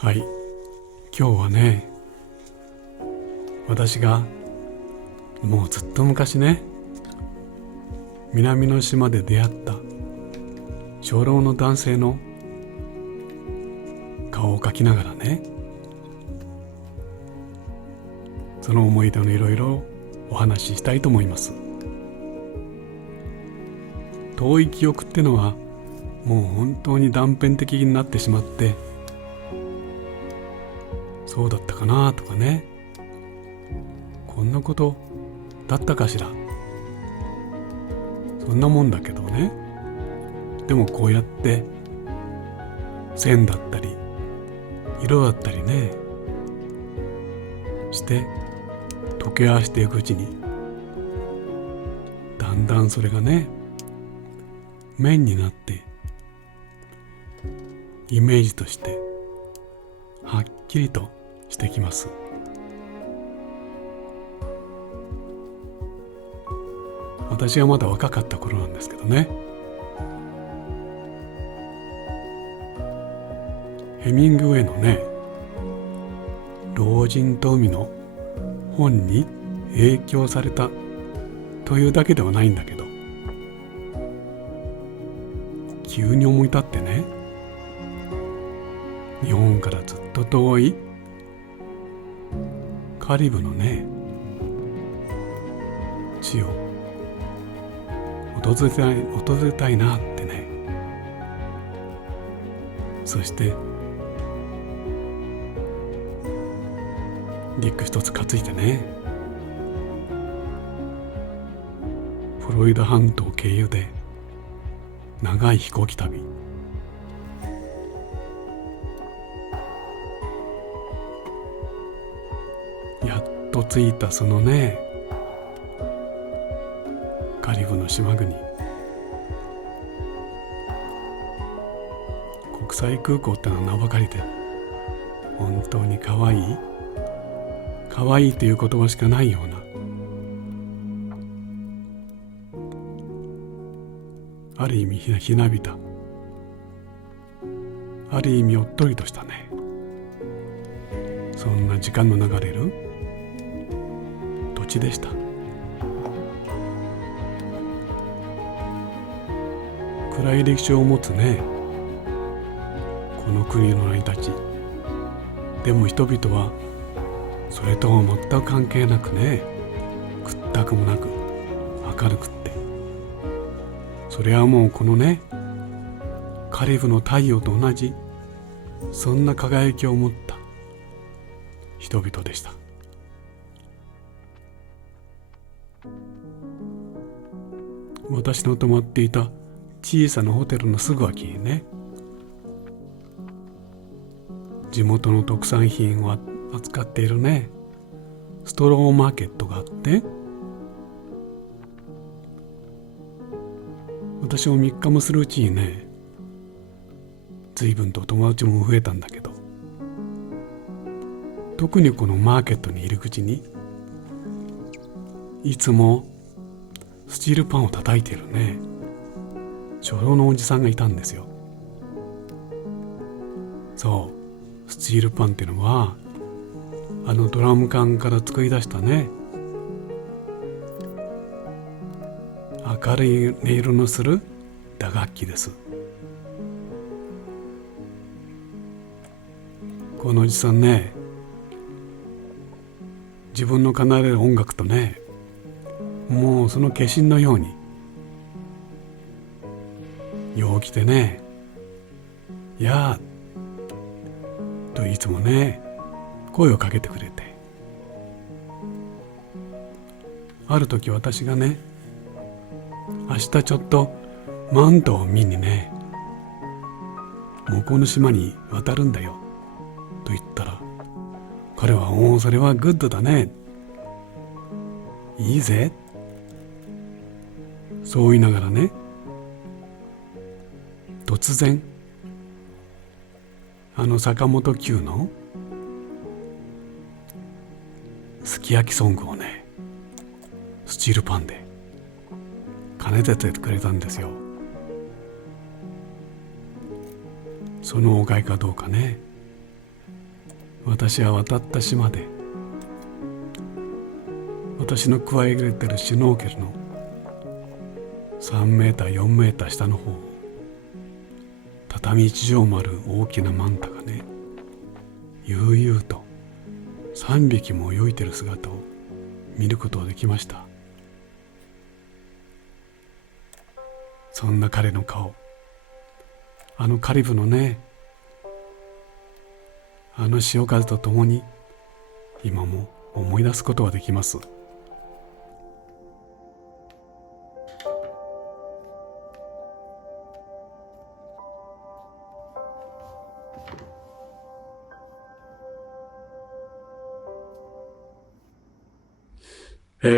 はい、今日はね、私がもうずっと昔ね、南の島で出会った初老の男性の顔を描きながらね、その思い出のいろいろお話ししたいと思います。遠い記憶ってのはもう本当に断片的になってしまって、そうだったかなとかね、こんなことだったかしら、そんなもんだけどね。でもこうやって線だったり色だったりねして溶け合わせていくうちに、だんだんそれがね面になってイメージとしてはっきりとしてきます。私がまだ若かった頃なんですけどね、ヘミングウェイのね、老人と海の本に影響されたというだけではないんだけど、急に思い立ってね、日本からずっと遠いカリブのね地を訪れたいなってね。そしてリュック一つ担いでね、フロリダ半島経由で長い飛行機旅、やっと着いたそのねカリブの島国、国際空港ってのは名ばかりで本当に可愛いという言葉しかないような、ある意味ひなびた、ある意味おっとりとしたね、そんな時間の流れる土地でした。暗い歴史を持つねこの国の成り立ちでも、人々はそれとも全く関係なくね、屈託もなく明るくって、それはもうこのねカリブの太陽と同じ、そんな輝きを持った人々でした。私の泊まっていた小さなホテルのすぐ脇にね、地元の特産品を扱っているねストローマーケットがあって、私も3日もするうちにね、随分と友達も増えたんだけど、特にこのマーケットに入り口にいつもスチールパンを叩いているね初老のおじさんがいたんですよ。そう、スチールパンっていうのはドラム缶から作り出したね明るい音色のする打楽器です。このおじさんね、自分の奏でる音楽とね、もうその化身のように陽気でね、やーといつもね声をかけてくれて、ある時私がね、明日ちょっとマントを見にね向こうの島に渡るんだよと言ったら、彼はそれはグッドだね、いいぜ、そう言いながらね、突然坂本九のすき焼きソングをねスチールパンで奏でてくれたんですよ。そのおかげかどうかね、私は渡った島で私のくわえ入れてるシュノーケルの3メーター4メーター下の方、畳一畳もある大きなマンタがね、悠々と3匹も泳いでる姿を見ることができました。そんな彼の顔、あのカリブのね、あの潮風とともに今も思い出すことができます。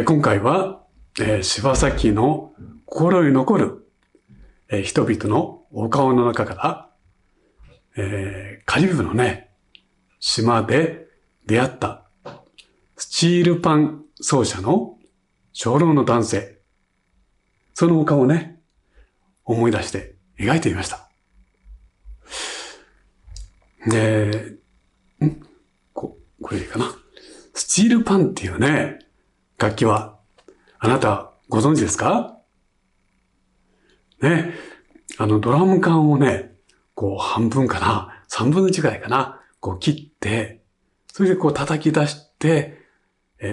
今回は、柴崎の心に残る、人々のお顔の中から、カリブのね、島で出会ったスチールパン奏者の長老の男性、そのお顔をね、思い出して描いてみました。これいいかな。スチールパンっていうね、楽器は、あなたご存知ですか？ね、ドラム缶をね、半分かな、3分の1くらいかな、切って、それで叩き出して、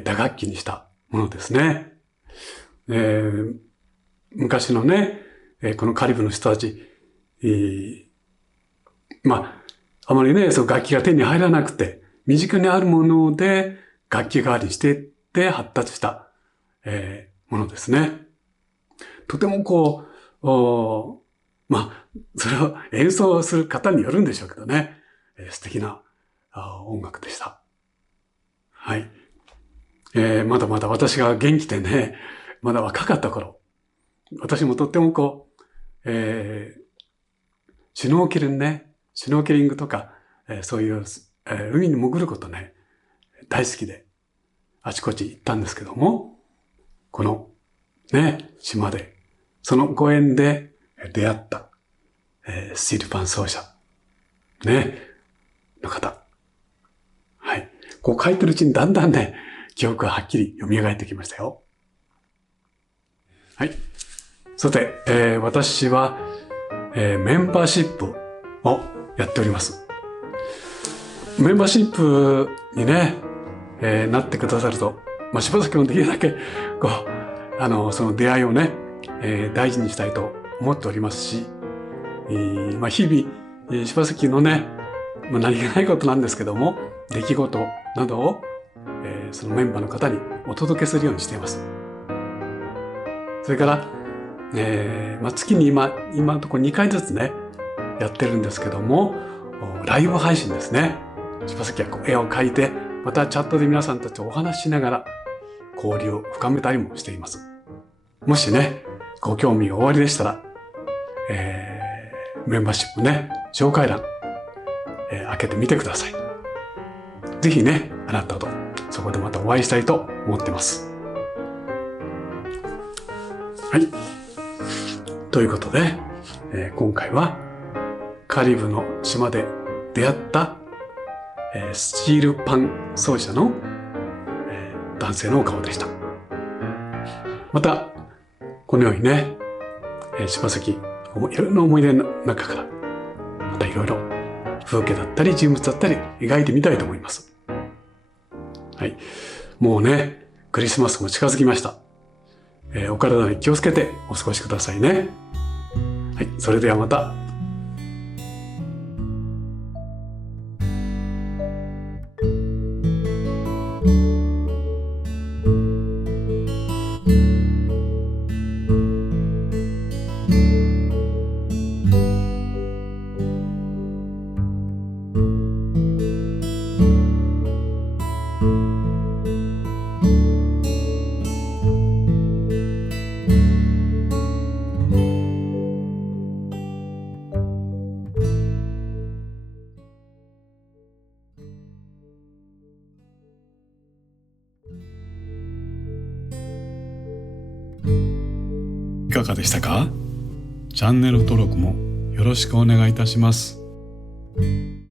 打楽器にしたものですね。昔のね、このカリブの人たち、あまりね、その楽器が手に入らなくて、身近にあるもので楽器代わりにしてって発達した、ものですね。とてもそれを演奏する方によるんでしょうけどね、素敵な音楽でした。はい。まだまだ私が元気でね、まだ若かった頃、私もとってもシュノーケリングとか、そういう、海に潜ることね、大好きで、あちこち行ったんですけども、このね、島で、そのご縁で出会った、スチールパン奏者、ね、の方。はい。書いてるうちにだんだんね、記憶がはっきり蘇ってきましたよ。はい。さて、私は、メンバーシップをやっております。メンバーシップにね、なってくださると、柴崎もできるだけ、その出会いをね、大事にしたいと思っておりますし、日々、柴崎のね、何気ないことなんですけども、出来事などを、そのメンバーの方にお届けするようにしています。それから、月に今のところ2回ずつね、やってるんですけども、ライブ配信ですね。柴崎は絵を描いて、またチャットで皆さんたちとお話ししながら交流を深めたりもしています。もしね、ご興味がおありでしたら、メンバーシップね、紹介欄、開けてみてください。ぜひね、あなたとそこでまたお会いしたいと思ってます。はい。ということで、今回はカリブの島で出会ったスチールパン奏者の、男性のお顔でした。また、このようにね、柴崎、いろんな思い出の中から、またいろいろ風景だったり人物だったり描いてみたいと思います。はい。もうね、クリスマスも近づきました。お体に気をつけてお過ごしくださいね。はい。それではまた。いかがでしたか？チャンネル登録もよろしくお願いいたします。